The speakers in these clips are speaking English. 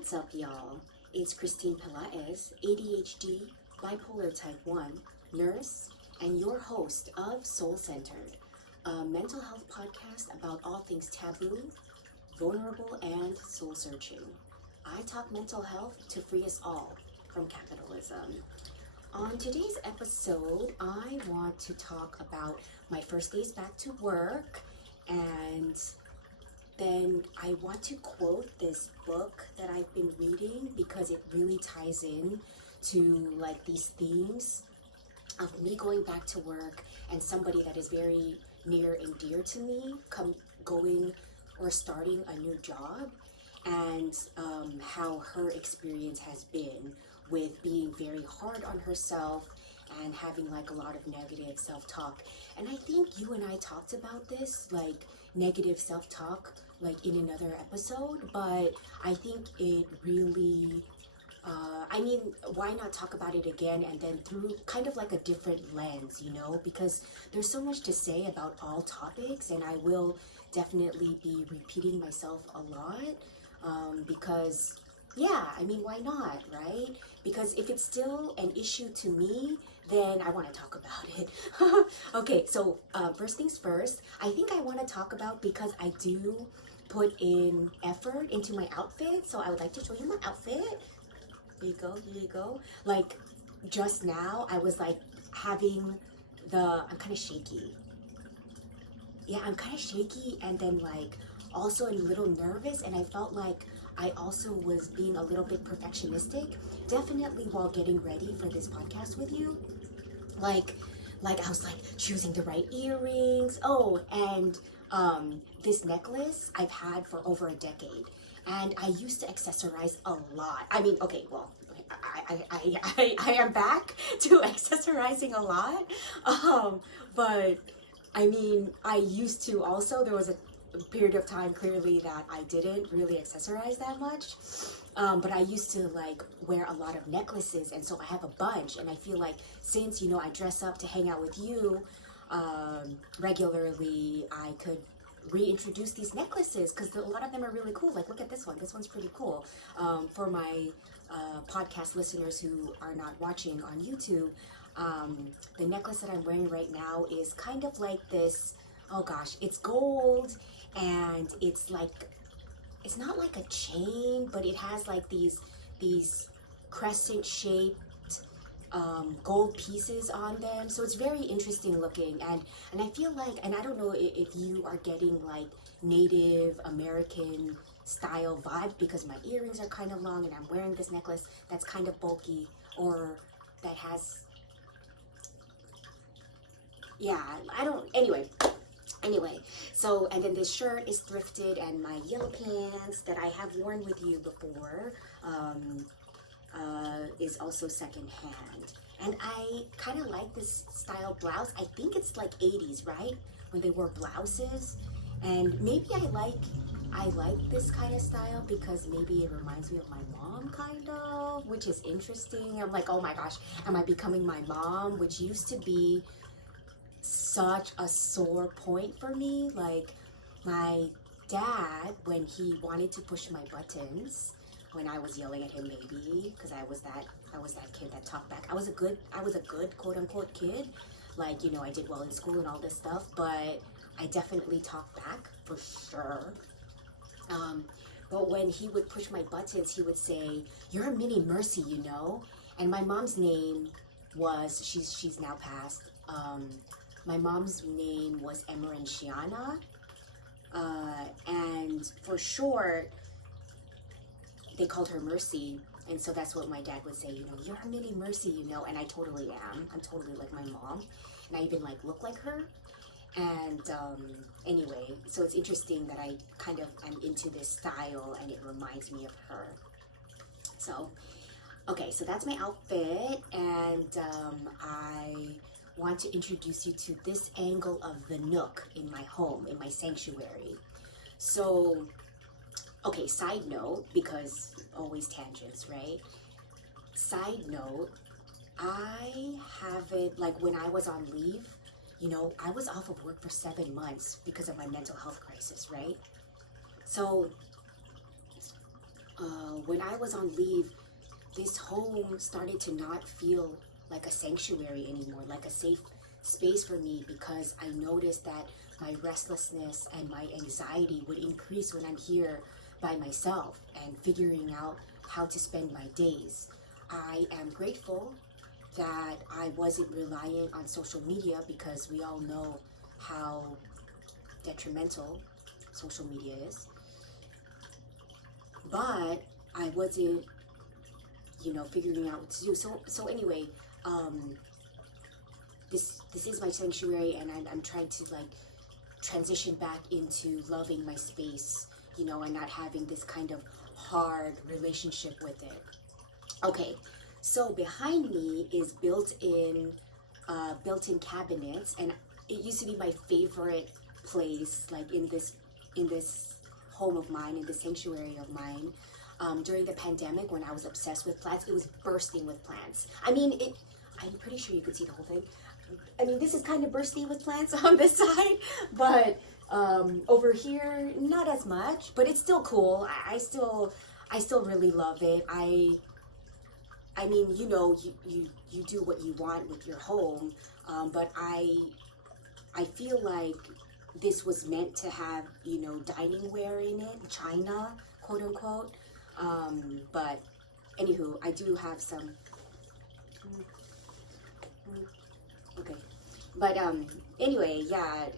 What's up, y'all? It's Christine Pelaez, ADHD, bipolar type 1, nurse, and your host of Soul Centered, a mental health podcast about all things taboo, vulnerable, and soul searching. I talk mental health to free us all from capitalism. On today's episode, I want to talk about my first days back to work, and then I want to quote this book that I've been reading because it really ties in to like these themes of me going back to work and somebody that is very near and dear to me going or starting a new job, and how her experience has been with being very hard on herself and having like a lot of negative self-talk. And I think you and I talked about this, like negative self-talk, like in another episode, but I think it really why not talk about it again, and then through kind of like a different lens, because there's so much to say about all topics, and I will definitely be repeating myself a lot, because yeah, why not, right? Because if it's still an issue to me, then I want to talk about it. Okay, so first things first, I think I want to talk about, because I do put in effort into my outfit, so I would like to show you my outfit. Here you go. Like, just now, I was like having I'm kind of shaky. Yeah, I'm kind of shaky, and then like also a little nervous, and I felt like I also was being a little bit perfectionistic, definitely while getting ready for this podcast with you. Like I was like choosing the right earrings. Oh, and this necklace I've had for over a decade, and I used to accessorize a lot. I am back to accessorizing a lot, but I used to also. There was a period of time clearly that I didn't really accessorize that much, but I used to like wear a lot of necklaces, and so I have a bunch, and I feel like since I dress up to hang out with you regularly, I could reintroduce these necklaces, because a lot of them are really cool. Like, look at this one's pretty cool. For my podcast listeners who are not watching on YouTube, the necklace that I'm wearing right now is kind of like this. Oh gosh, it's gold, and it's not like a chain, but it has like these crescent shaped gold pieces on them, so it's very interesting looking, and I feel like, and I don't know if you are getting like Native American style vibes, because my earrings are kind of long, and I'm wearing this necklace that's kind of bulky, or that has, yeah, I don't, anyway, so, and then this shirt is thrifted, and my yellow pants that I have worn with you before is also secondhand. And I kind of like this style blouse. I think it's like 80s, right? When they wore blouses. And maybe I like this kind of style because maybe it reminds me of my mom, kind of, which is interesting. I'm like, oh my gosh, am I becoming my mom? Which used to be such a sore point for me. Like, my dad, when he wanted to push my buttons, when I was yelling at him, maybe because I was that kid that talked back. I was a good quote unquote kid. Like, I did well in school and all this stuff, but I definitely talked back for sure. But when he would push my buttons, he would say, "You're a mini Mercy, And my mom's name was, she's now passed. My mom's name was Emeranciana, and for short, they called her Mercy, and so that's what my dad would say, "You're a mini Mercy, and I totally am. I'm totally like my mom, and I even like look like her." And anyway, so it's interesting that I kind of am into this style, and it reminds me of her. So, okay, so that's my outfit, and I want to introduce you to this angle of the nook in my home, in my sanctuary. So, okay, side note, because always tangents, right? Side note, I haven't, like when I was on leave, I was off of work for 7 months because of my mental health crisis, right? So when I was on leave, this home started to not feel like a sanctuary anymore, like a safe space for me, because I noticed that my restlessness and my anxiety would increase when I'm here by myself and figuring out how to spend my days. I am grateful that I wasn't reliant on social media, because we all know how detrimental social media is. But I wasn't, figuring out what to do. So anyway, this is my sanctuary, and I'm trying to like transition back into loving my space, and not having this kind of hard relationship with it. Okay, so behind me is built-in cabinets, and it used to be my favorite place, like in this home of mine, in the sanctuary of mine. During the pandemic, when I was obsessed with plants, it was bursting with plants. I'm pretty sure you could see the whole thing. This is kind of bursting with plants on this side, but over here, not as much. But it's still cool. I still really love it. You do what you want with your home, but I feel like this was meant to have, dining ware in it, china, quote unquote. But anywho, I do have some. Okay, but anyway, yeah.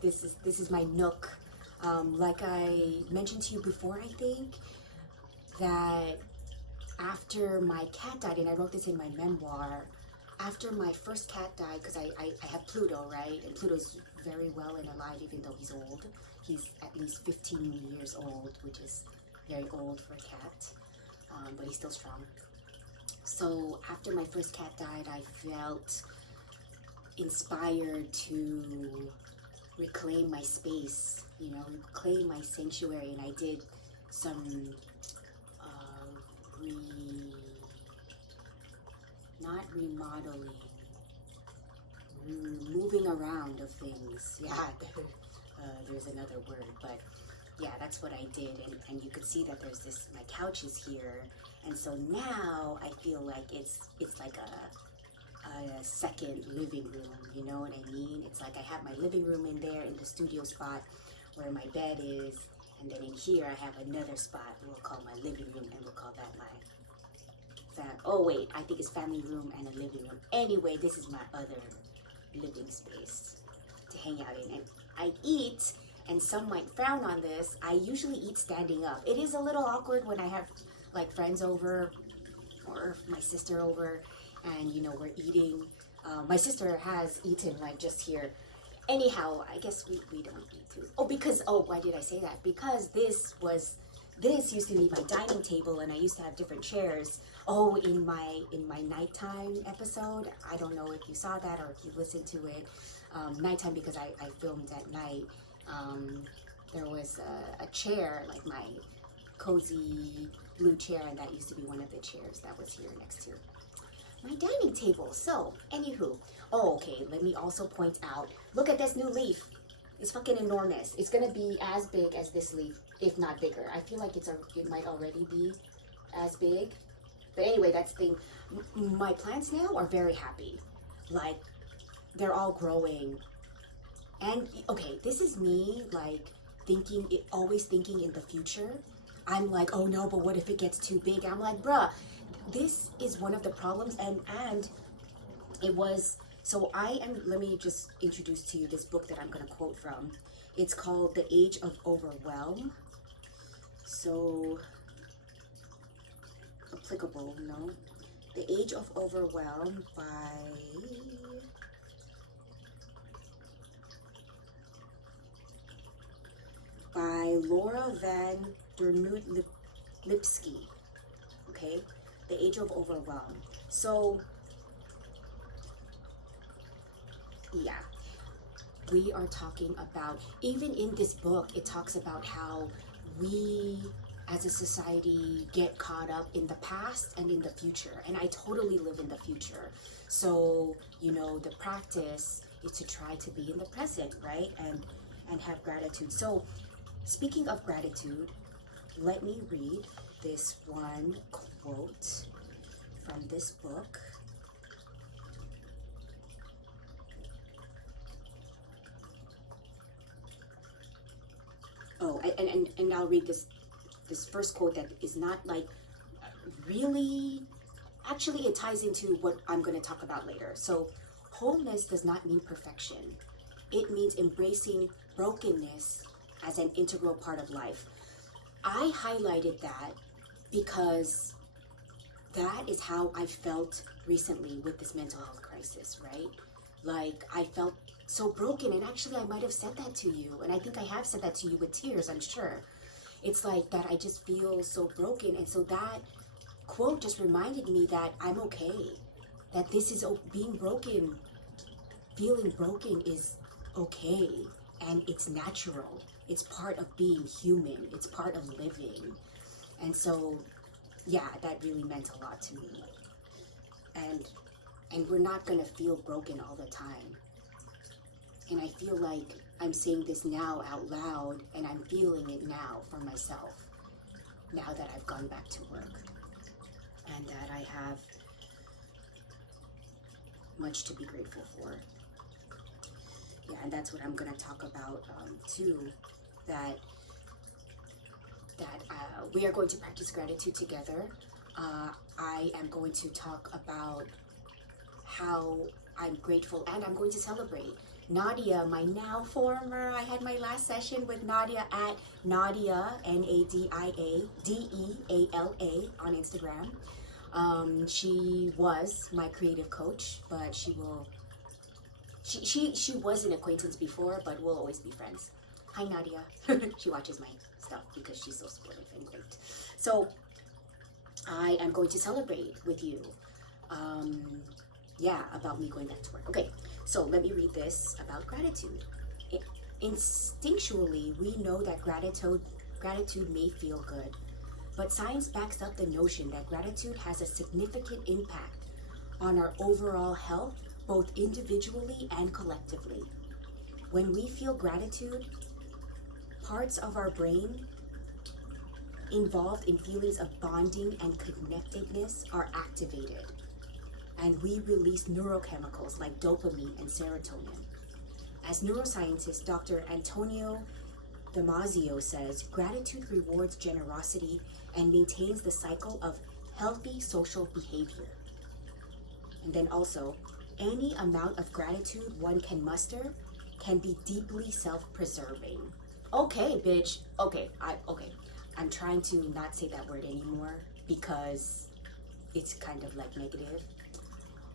This is my nook. Like I mentioned to you before, I think that after my cat died, and I wrote this in my memoir, after my first cat died, because I have Pluto, right? And Pluto's very well and alive, even though he's old. He's at least 15 years old, which is very old for a cat, but he's still strong. So after my first cat died, I felt inspired to reclaim my space, reclaim my sanctuary, and I did some not remodeling, moving around of things. Yeah, there's another word, but yeah, that's what I did, and you could see that there's this. My couch is here, and so now I feel like it's like a second living room. You know what I mean? It's like I have my living room in there in the studio spot where my bed is, and then in here I have another spot we'll call my living room, and we'll call that my oh wait, I think it's family room and a living room. Anyway, this is my other living space to hang out in, and I eat. And some might frown on this. I usually eat standing up. It is a little awkward when I have like friends over or my sister over, and we're eating. My sister has eaten like just here. Anyhow, I guess we don't need to. Why did I say that? Because this used to be my dining table, and I used to have different chairs. Oh, in my nighttime episode, I don't know if you saw that or if you listened to it. Nighttime, because I filmed at night. There was a chair, like my cozy blue chair, and that used to be one of the chairs that was here next to my dining table. So, anywho, okay, let me also point out, look at this new leaf. It's fucking enormous. It's gonna be as big as this leaf, if not bigger. I feel like it might already be as big. But anyway, that's the thing. My plants now are very happy. Like, they're all growing. And okay, this is me like always thinking in the future. I'm like, oh no, but what if it gets too big? I'm like, bruh, this is one of the problems, and it was. So let me just introduce to you this book that I'm gonna quote from. It's called The Age of Overwhelm. So applicable, no? The Age of Overwhelm by Laura Van der Lipsky. Okay, The Age of Overwhelm. So yeah, we are talking about, even in this book, it talks about how we as a society get caught up in the past and in the future. And I totally live in the future. So, the practice is to try to be in the present, right? And have gratitude. So, speaking of gratitude, let me read this one quote from this book. Oh, and I'll read this first quote that is not like really, actually it ties into what I'm going to talk about later. So wholeness does not mean perfection. It means embracing brokenness as an integral part of life. I highlighted that because that is how I felt recently with this mental health crisis, right? Like, I felt so broken, and actually I might have said that to you, and I think I have said that to you with tears, I'm sure. It's like that I just feel so broken, and so that quote just reminded me that I'm okay, that this is being broken, feeling broken is okay, and it's natural. It's part of being human. It's part of living. And so, yeah, that really meant a lot to me. And we're not gonna feel broken all the time. And I feel like I'm saying this now out loud, and I'm feeling it now for myself, now that I've gone back to work, and that I have much to be grateful for. Yeah, and that's what I'm gonna talk about too, that we are going to practice gratitude together. I am going to talk about how I'm grateful, and I'm going to celebrate Nadia, my now former. I had my last session with Nadia at Nadia, Nadia Deala on Instagram. She was my creative coach, but she was an acquaintance before, but we'll always be friends. Hi, Nadia. She watches my stuff because she's so supportive and great. So I am going to celebrate with you. About me going back to work. Okay, so let me read this about gratitude. Instinctually, we know that gratitude may feel good, but science backs up the notion that gratitude has a significant impact on our overall health, both individually and collectively. When we feel gratitude, parts of our brain involved in feelings of bonding and connectedness are activated, and we release neurochemicals like dopamine and serotonin. As neuroscientist Dr. Antonio Damasio says, gratitude rewards generosity and maintains the cycle of healthy social behavior. And then also, any amount of gratitude one can muster can be deeply self-preserving. Okay, bitch. Okay. I'm trying to not say that word anymore because it's kind of like negative.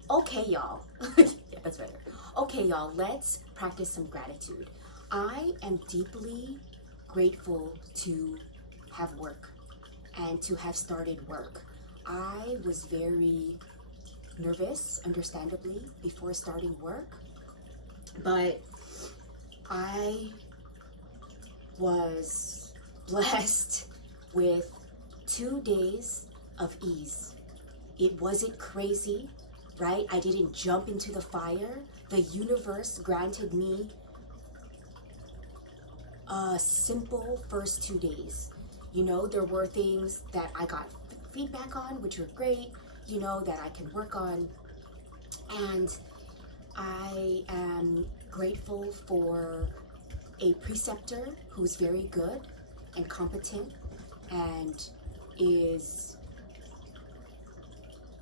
Okay, y'all. Yeah, that's better. Okay, y'all, let's practice some gratitude. I am deeply grateful to have work and to have started work. I was very nervous, understandably, before starting work, but I was blessed with 2 days of ease. It wasn't crazy, right? I didn't jump into the fire. The universe granted me a simple first 2 days. You know, there were things that I got feedback on, which were great, you know, that I can work on. And I am grateful for a preceptor who's very good and competent and is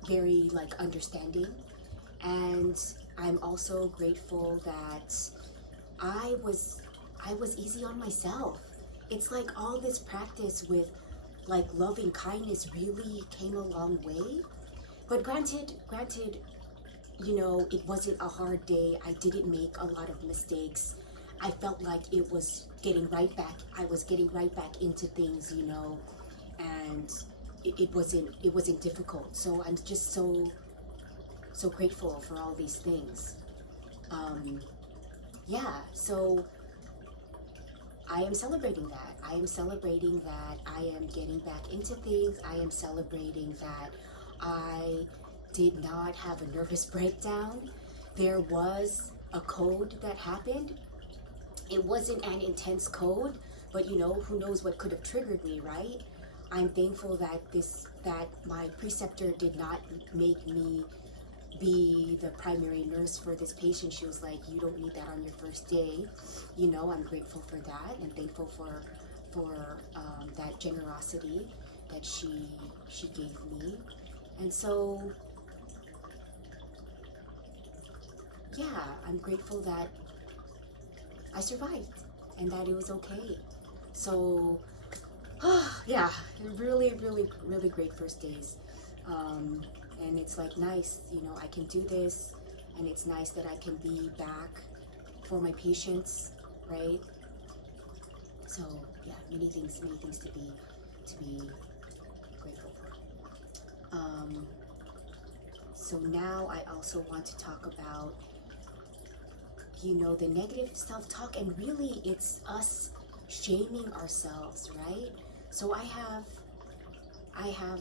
very understanding. And I'm also grateful that I was easy on myself. It's like all this practice with loving kindness really came a long way. But granted, you know, it wasn't a hard day. I didn't make a lot of mistakes. I felt like it was getting right back. I was getting right back into things, you know, and it wasn't difficult. So I'm just so grateful for all these things. So I am celebrating that. I am celebrating that I am getting back into things. I am celebrating that I did not have a nervous breakdown. There was a code that happened. It wasn't an intense code, but you know, who knows what could have triggered me, right? I'm thankful that my preceptor did not make me be the primary nurse for this patient. She was like, you don't need that on your first day. I'm grateful for that and thankful for that generosity that she gave me. And so, yeah, I'm grateful that I survived and that it was okay. So, yeah, really, really, really great first days. And it's like nice, I can do this, and it's nice that I can be back for my patients, right? So yeah, many things to be grateful for. So now I also want to talk about, the negative self-talk, and really it's us shaming ourselves, right? So I have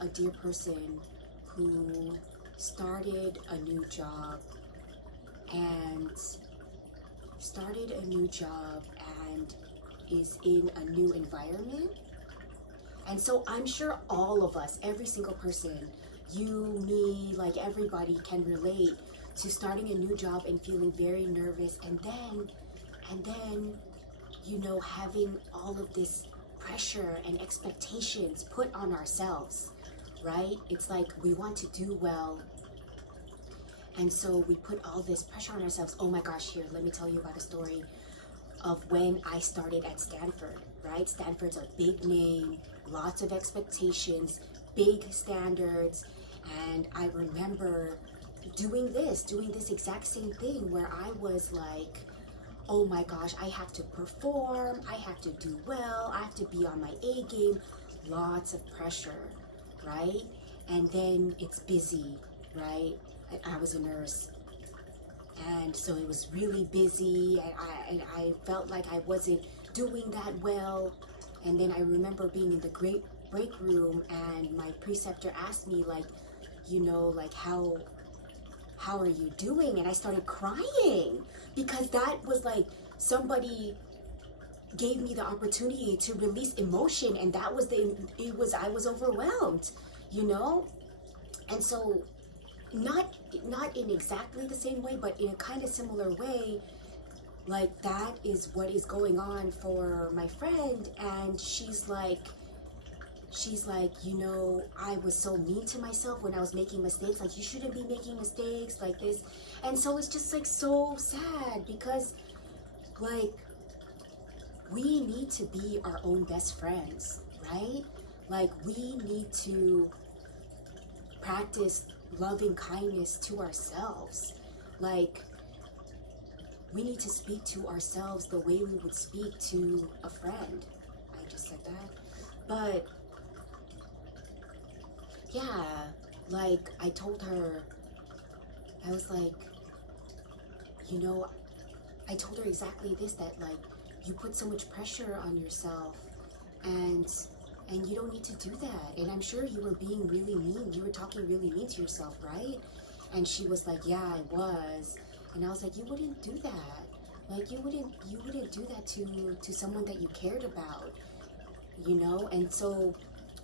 a dear person who started a new job and is in a new environment. And so I'm sure all of us, every single person, you, me, like everybody can relate to starting a new job and feeling very nervous, and then having all of this pressure and expectations put on ourselves, right? It's like we want to do well, and so we put all this pressure on ourselves. Oh my gosh, here, let me tell you about a story of when I started at Stanford, right? Stanford's a big name, lots of expectations, big standards, and I remember doing this exact same thing where I was like, oh my gosh, I have to perform, I have to do well, I have to be on my A game, lots of pressure, right? And then it's busy, right? I was a nurse, and so it was really busy, and I felt like I wasn't doing that well. And then I remember being in the great break room, and my preceptor asked me, like, how are you doing? And I started crying because that was like somebody gave me the opportunity to release emotion, and that was I was overwhelmed, And so not in exactly the same way, but in a kind of similar way, like that is what is going on for my friend. And she's like, I was so mean to myself when I was making mistakes. Like, you shouldn't be making mistakes like this. And so it's just like so sad because like we need to be our own best friends, right? Like we need to practice loving kindness to ourselves. Like we need to speak to ourselves the way we would speak to a friend. I just said that. But yeah, like I told her, I was like, I told her exactly this, that like you put so much pressure on yourself, and you don't need to do that. And I'm sure you were being really mean. You were talking really mean to yourself, right? And she was like, yeah, I was. And I was like, you wouldn't do that. Like you wouldn't do that to someone that you cared about, And so,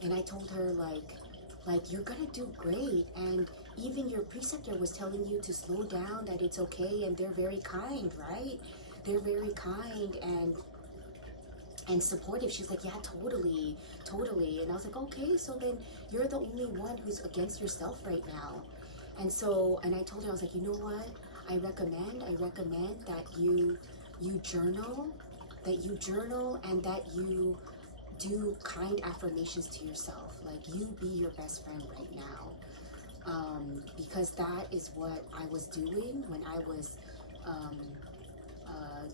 and I told her like you're gonna do great, and even your preceptor was telling you to slow down, that it's okay, and they're very kind, right? They're very kind and supportive. She's like, yeah, totally. And I was like, okay, so then you're the only one who's against yourself right now. And so, and I told her, I was like, you know what? I recommend that you journal, and that you do kind affirmations to yourself. Like, you be your best friend right now. Because that is what I was doing when I was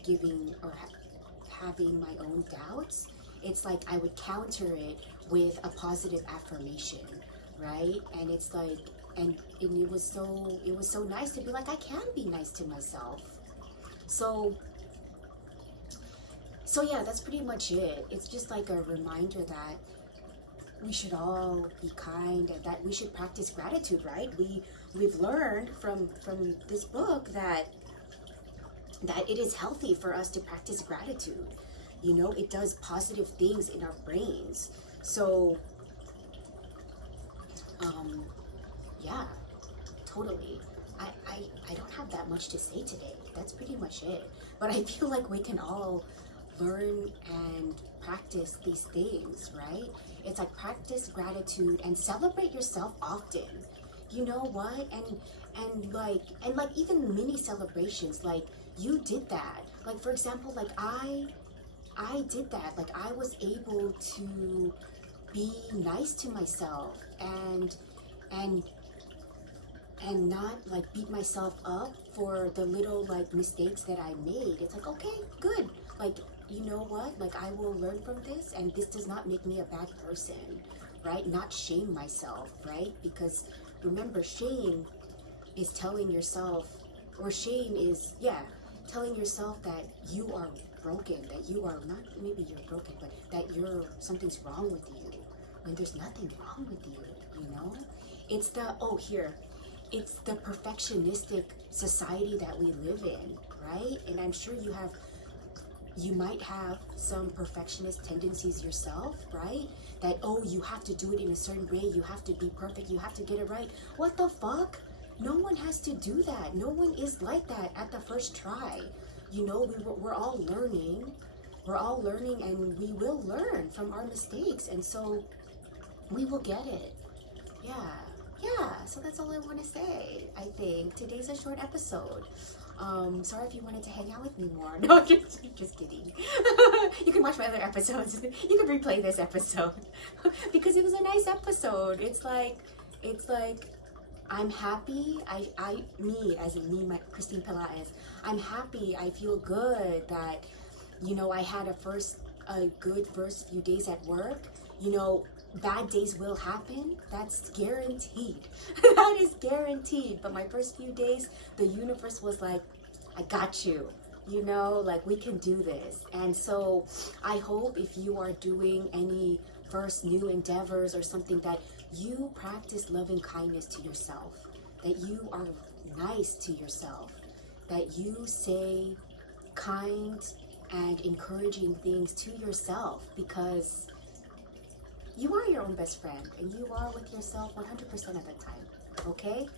giving or having my own doubts. It's like I would counter it with a positive affirmation, right? And it's like, and it was so nice to be like, I can be nice to myself. So yeah, that's pretty much it. It's just like a reminder that we should all be kind, and that we should practice gratitude, right? We've learned from this book that it is healthy for us to practice gratitude, You know, it does positive things in our brains. So, yeah, totally. I don't have that much to say today. That's pretty much it. But I feel like we can all learn and practice these things, right? It's like practice gratitude and celebrate yourself often. You know what? And even mini celebrations, like you did that. Like for example, like I did that. Like I was able to be nice to myself and and not like beat myself up for the little like mistakes that I made. It's like, okay, good. Like, you know what? Like I will learn from this and this does not make me a bad person, right? Not shame myself, right? Because remember, shame is telling yourself, or shame is, yeah, telling yourself that you are broken, that you are not, maybe you're broken, but that something's wrong with you when there's nothing wrong with you, you know? It's it's the perfectionistic society that we live in, right? And I'm sure you might have some perfectionist tendencies yourself, right? That, oh, you have to do it in a certain way, you have to be perfect, you have to get it right. What the fuck? No one has to do that. No one is like that at the first try. You know, we're all learning. We're all learning and we will learn from our mistakes. And so we will get it. Yeah, so that's all I want to say. I think today's a short episode. Sorry if you wanted to hang out with me more. No, just kidding. You can watch my other episodes. You can replay this episode because it was a nice episode. It's like I'm happy. My Christine Pelaez. I'm happy. I feel good that, you know, I had a good first few days at work. You know, bad days will happen. That's guaranteed. That is guaranteed. But my first few days, the universe was like, I got you. You know, like we can do this. And so I hope if you are doing any first new endeavors or something, that you practice loving kindness to yourself, that you are nice to yourself, that you say kind and encouraging things to yourself, because you are your own best friend and you are with yourself 100% of the time. Okay?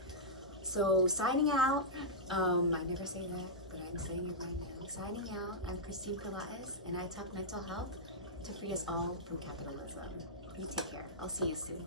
So signing out, I never say that, but I'm saying it right now. Signing out, I'm Christine Pilates and I talk mental health to free us all from capitalism. You take care. I'll see you soon.